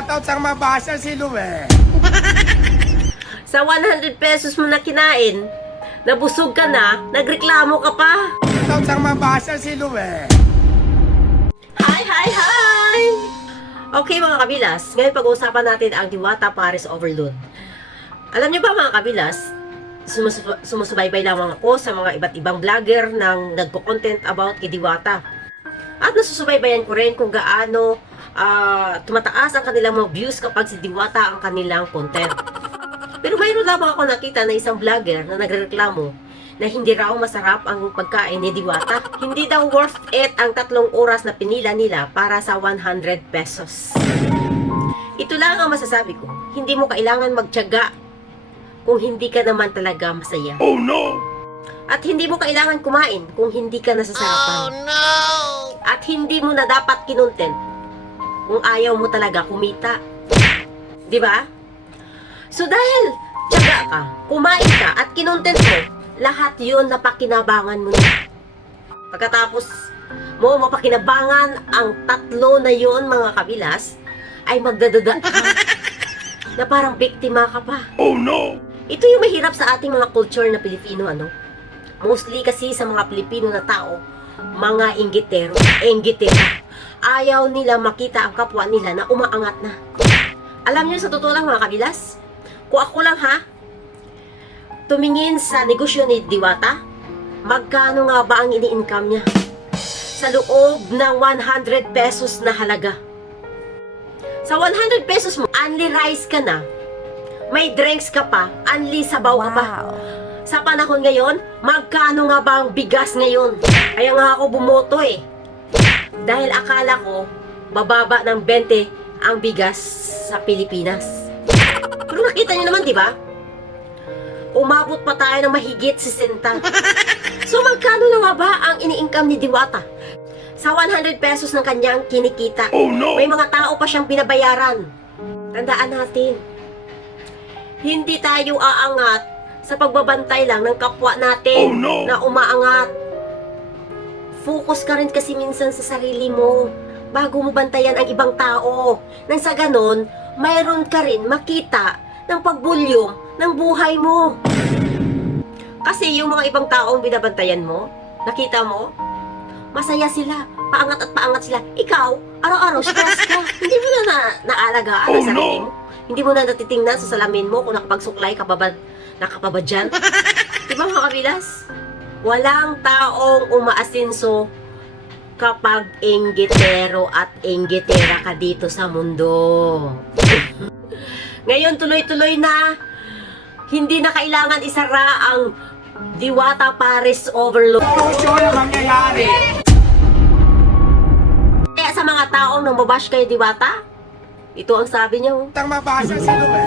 Shoutout sa mabasa si Lue. Sa 100 pesos mo na kinain, nabusog ka na, nagreklamo ka pa. Shoutout sa mabasa si Lue. Hi, hi, hi! Okay mga kabilas, ngayon pag-uusapan natin ang Diwata Pares Overload. Alam niyo ba mga kabilas, sumusubaybay lamang ako sa mga iba't ibang vlogger nang nagko-content about kay Diwata. At nasusubaybayan ko rin kung gaano tumataas ang kanilang mga views kapag si Diwata ang kanilang content. Pero mayroon lamang ako nakita na isang vlogger na nagreklamo na hindi raw masarap ang pagkain ni Diwata. Hindi daw worth it ang 3 oras na pinila nila para sa 100 pesos. Ito lang ang masasabi ko. Hindi mo kailangan magtiyaga kung hindi ka naman talaga masaya. Oh no! At hindi mo kailangan kumain kung hindi ka nasasarapan. Oh no! At hindi mo na dapat kinontent kung ayaw mo talaga kumita. Di ba? So dahil tiyaga ka, kumain ka at kinontent mo, lahat yun napakinabangan mo na. Pagkatapos mo mapakinabangan ang 3 na yun mga kabilas, ay magdadada ka na parang biktima ka pa. Oh no! Ito yung mahirap sa ating mga culture na Pilipino, ano? Mostly kasi sa mga Pilipino na tao, mga inggitero, ayaw nila makita ang kapwa nila na umaangat na. Alam niyo sa totoo lang mga kabilas, kung ako lang tumingin sa negosyo ni Diwata, magkano nga ba ang ini-income niya? Sa loob ng 100 pesos na halaga. Sa 100 pesos mo, only rice ka na, may drinks ka pa, only sabaw ka pa. Sa panahon ngayon, magkano nga ba ang bigas ngayon? Kaya nga ako bumoto Dahil akala ko, bababa ng 20 ang bigas sa Pilipinas. Pero nakita niyo naman, di ba? Umabot pa tayo ng mahigit 60. So magkano na nga ba ang ini-income ni Diwata? Sa 100 pesos ng kanyang kinikita. Oh no! May mga tao pa siyang binabayaran. Tandaan natin, hindi tayo aangat sa pagbabantay lang ng kapwa natin na umaangat. Focus ka rin kasi minsan sa sarili mo bago mo bantayan ang ibang tao. Nang sa ganon, mayroon ka rin makita ng pagbulyong ng buhay mo. Kasi yung mga ibang taong binabantayan mo, nakita mo, masaya sila, paangat at paangat sila. Ikaw, araw-araw stress ka. Hindi mo na naalagaan ang sarili mo. Hindi mo na natitingnan sa salamin mo kung nakapagsuklay ka ba dyan. Diba mga kabilas? Walang taong umaasinso kapag inggitero at inggitera ka dito sa mundo. Ngayon tuloy-tuloy na, hindi na kailangan isara ang Diwata Pares Overload. Negosyo na mangyayari. Kaya sa mga taong namabash kay Diwata, ito ang sabi niya. Tang mabasa si Lue.